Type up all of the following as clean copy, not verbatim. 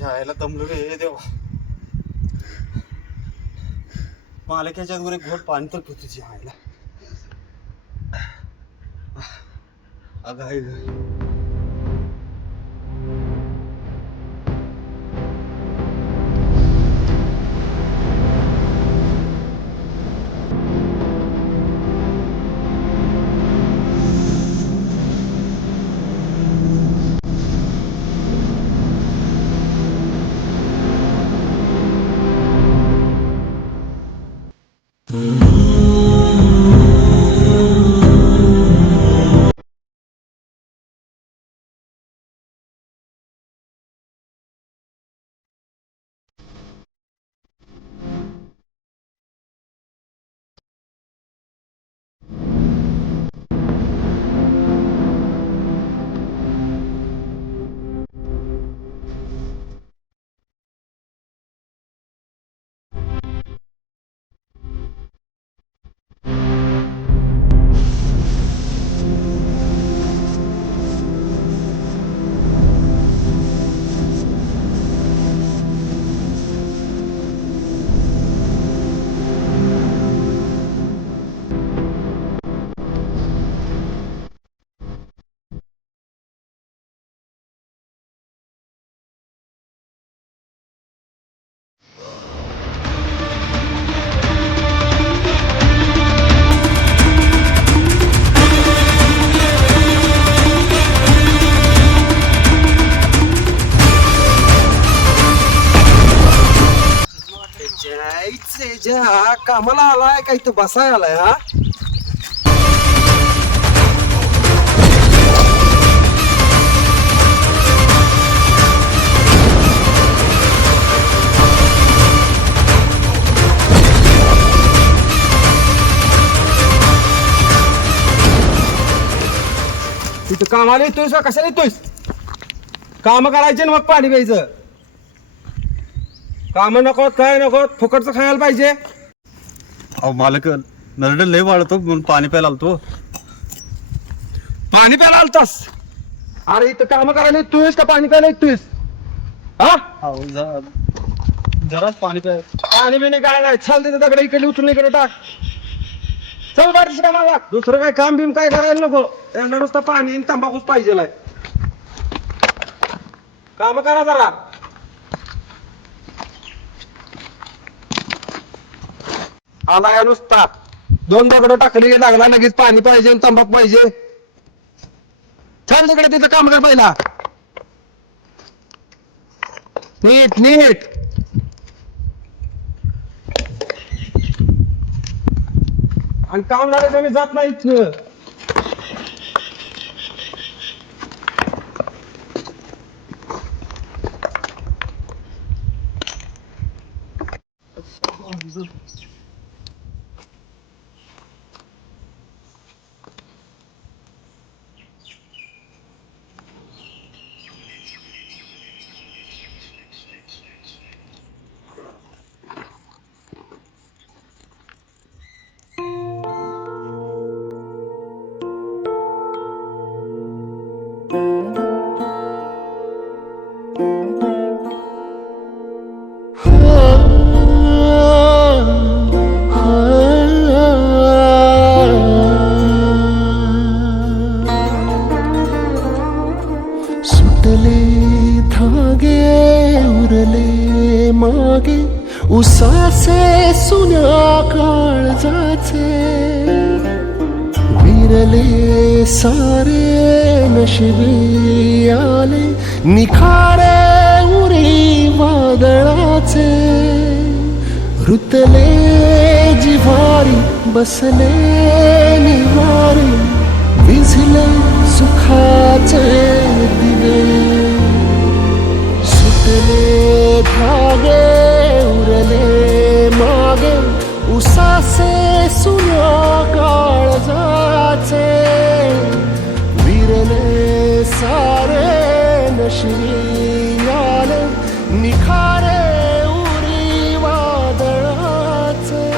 जायला दमलो रे देवा. मालक्याच्यात वर एक घोट पाणी तर पितो जायला. अगं आहे ग. हा कामाला आलाय का इथं बसाय आलाय हा. तिथं कामाला येतोयस का कशाला येतोयस. काम करायचे ना मग पाणी प्यायचं. काम नको काय नको फुकटचं खायला पाहिजे. अहो मालक नरड लय वाढतो म्हणून पाणी प्यायला आलतो. पाणी प्यायला आलतास. अरे इथं काम करायला येतोयस का पाणी प्यायला येतोयस हा. अहो जराच पाणी प्याय. पाणी बिणी काय नाही. चल तिथे दगड इकडे उचलून इकडे टाक. चल बाटलीच्या कामाला. दुसरं काय काम बिम काय करायला नको. त्यांना नुसतं पाणी आणि तंबाखूच पाहिजे. काम करा जरा. आला या नुसता 2 दगड टाकली लागला लगेच पाणी पाहिजे आणि तंबाखू पाहिजे. चल तिकडे तिथं काम कर पहिला. नीट नीट. आणि काम झालं मी जात नाही. उसासे सुन्या काळजाचे विरले सारे नशिबी आले निखारे उरी वादळाचे रुतले जिव्हारी बसले निवारी विझले सुखाचे दिवे सुटले धागे उरले मागे उसासे सुन्या काळजाचे विरले सारे नशिबी आले निखारे उरी वादळाचे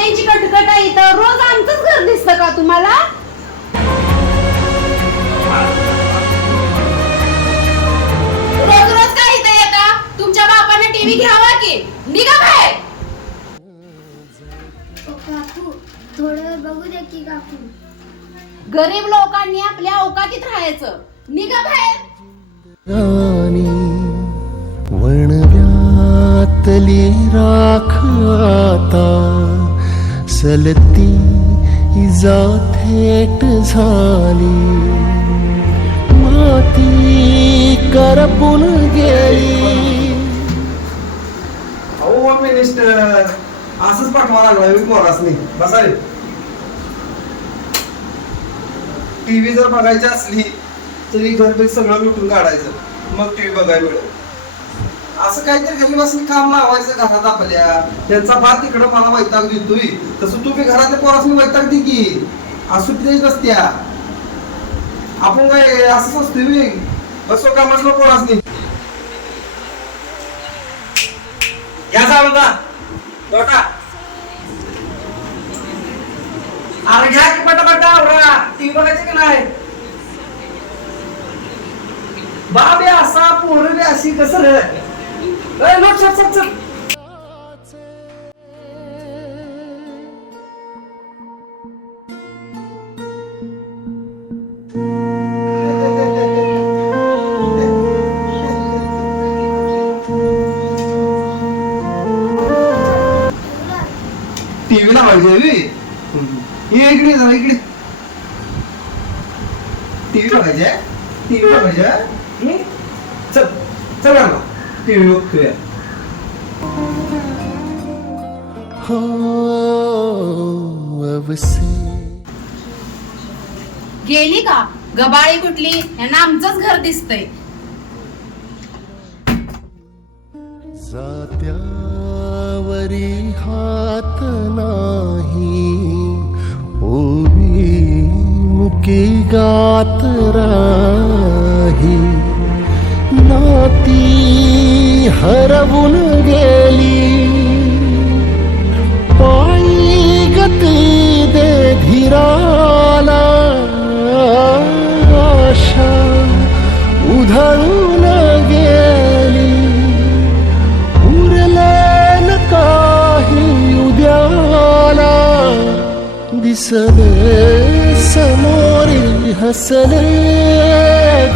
तात्यांची कटकट आहे इथं. रोज आमचंच घर दिसतं का तुम्हाला? रोज रोज काय इथं येता? तुमच्या बापाने टीव्ही घ्यावा की निघा बाहेर. काकू थोडं बघू दे की काकू. गरीब लोकांनी आपल्या अवकातीत राहायचं. निघा बाहेर. राणी वणव्यातली राख आता सलती इजा थेट झाली माती करपून गेली. अहो मिनिस्टर असंच पाठवा लागला पोरासनी. बसा रे. टीव्ही जर बघायची असली तरी घरबीर सगळं लुटून काढायचं, मग टीव्ही बघायला मिळेल. असं काहीतरी घरी बसून काम लावायचं घरात आपल्या. त्यांचा भात तिकडं मला वैताग देतोय, तसं तुम्ही घरातल्या पोरासनी वैताग दे की. असू देत असत्या. आपण काय असंच असतोय. बसो कामातलं पोरासनी. घ्या जाऊन जा दोटा. अरे घ्या की पटापटा आवरा. टीव्ही बघायची की नाही? बाबे असा पोरं बी अशी कसं रे? लोट चल चल चल. टीव्ही लावायची ये इकडे जरा इकडे. टीव्ही बघायची आहे. टीव्ही बघायची आहे. चल चल ना टीव्ही बघतोय. हो अवसे गेली का गबाळी कुठली? यांना आमचंच घर दिसतंय. जात्यावरी हात नाही ओवी मुकी गात राही नाती हरवून गेली पायी गती दे धीराला आशा उधळून गेली उरले न काही उद्याला दिसले समोरी हसले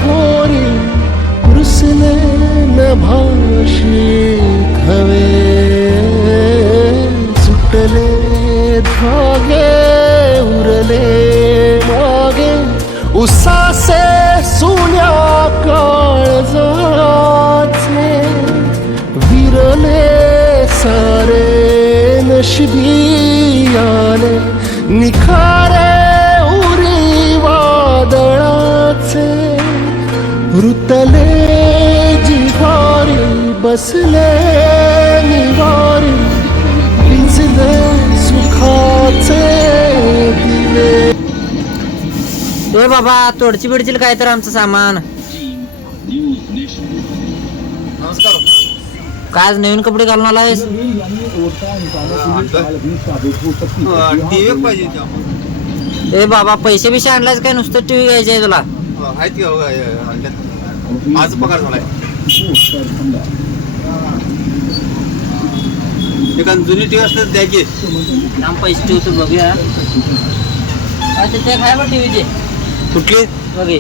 घोरी रुसले न भाषित हवे सुटले धागे उरले मागे उसासे सुन्या काळजाचे विरले सारे नशिबी आले निखारे उरी वादळाचे रुतले जिव्हारी बसले निवारी भिजले सुखाचे दिवे. ए बाबा तोडची बिडचील काय तर आमचं सामान. नमस्कार. काय आज नवीन कपडे घालून आलायस? टीव्ही पाहिजे होती आम्हाला. ए बाबा पैसे बिशे आणलायस काय नुसतं टीव्ही घ्यायची आहे तुला? आहेत की हो, माझा पगार झालाय. एखाद जुनी टीव्ही असतात द्या की. आम पैसे ठेवतो बघूया. अच्छा ते काय बघ टीव्हीचे कुठली बघे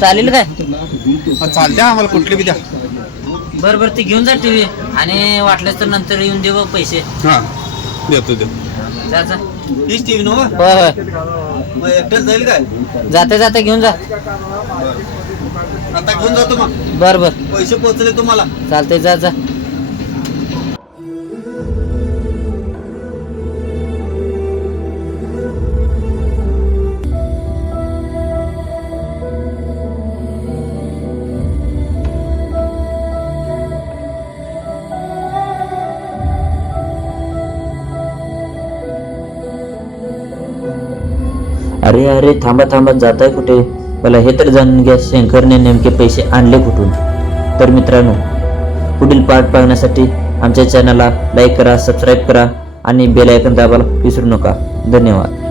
चालेल काय? चालते आम्हाला कुठली बी द्या. बरं बरं ते घेऊन जा टीव्ही आणि वाटल्यास तर नंतर येऊन दे बघ पैसे. हा देतो देतो. जा जा. हीच टीव्ही नव्ह. होय होय मग एकट्याच जाईल काय? जाते जाते घेऊन जा. आता घेऊन जातो मग. बरं बरं पैसे पोहोचले तुम्हाला. चालते जा जा. अरे अरे थांबा थांबा जाताय कुठे? मला हे तर जाणून घ्या शंकरने नेमके पैसे आणले कुठून. तर मित्रांनो पुढील पार्ट पाहण्यासाठी आमच्या चॅनलला लाईक करा, सबस्क्राईब करा आणि बेल आयकॉन दाबायला विसरू नका. धन्यवाद.